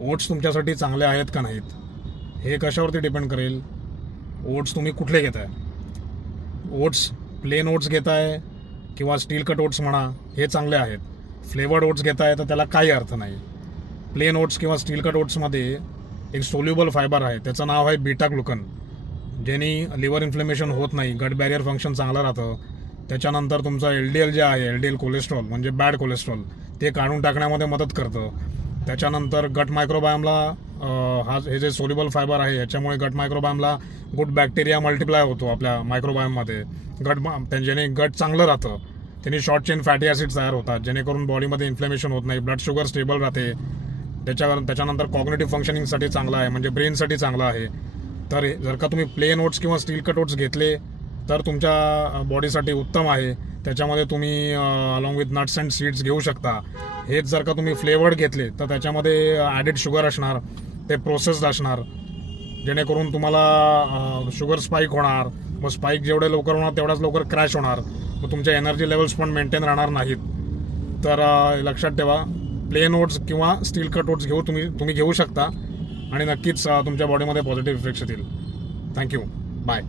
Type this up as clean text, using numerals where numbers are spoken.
Oats तुमच्यासाठी चांगले आहेत का नाहीत हे कशावरती डिपेंड करेल. ओट्स तुम्ही कुठले घेताय. ओट्स प्लेन ओट्स घेताय किंवा स्टील कट ओट्स म्हणा हे चांगले आहेत. फ्लेवर्ड ओट्स घेताय तर त्याला काही अर्थ नाही. प्लेन ओट्स किंवा स्टील कट ओट्समध्ये एक सोल्युबल फायबर आहे, त्याचं नाव आहे बीटा ग्लुकन, ज्याने लिव्हर इन्फ्लेमेशन होत नाही, गट बॅरियर फंक्शन चांगलं राहतं. त्याच्यानंतर तुमचं LDL जे आहे, LDL कोलेस्ट्रॉल म्हणजे बॅड कोलेस्ट्रॉल, ते काढून टाकण्यामध्ये मदत करतं. त्याच्यानंतर गट मायक्रोबायमला हे जे सोल्युबल फायबर आहे याच्यामुळे गट मायक्रोबायमला गुड बॅक्टेरिया मल्टिप्लाय होतो आपल्या मायक्रोबायममध्ये. ज्याने गट चांगलं राहतं, त्याने शॉर्ट चेन फॅटी ॲसिड तयार होतात, जेणेकरून बॉडीमध्ये इन्फ्लेमेशन होत नाही, ब्लड शुगर स्टेबल राहते. त्याच्यानंतर कॉग्निटिव्ह फंक्शनिंगसाठी चांगलं आहे, म्हणजे ब्रेनसाठी चांगलं आहे. तर जर का तुम्ही प्लेन ओट्स किंवा स्टील कट ओट्स घेतले तर तुमच्या बॉडीसाठी उत्तम आहे. त्याच्यामध्ये तुम्ही along with nuts and seeds घेऊ शकता. हेच जर का तुम्ही फ्लेवर्ड घेतले तर त्याच्यामध्ये ॲडेड शुगर असणार, ते प्रोसेस्ड असणार, जेणेकरून तुम्हाला शुगर स्पाईक होणार. मग स्पाईक जेवढे लवकर होणार तेवढाच लवकर क्रॅश होणार, मग तुमच्या एनर्जी लेवल्स पण मेंटेन राहणार नाहीत. तर लक्षात ठेवा, प्लेन ओट्स किंवा स्टील कट ओट्स तुम्ही घेऊ शकता आणि नक्कीच तुमच्या बॉडीमध्ये पॉझिटिव्ह इफेक्ट्स येतील. थँक्यू. बाय.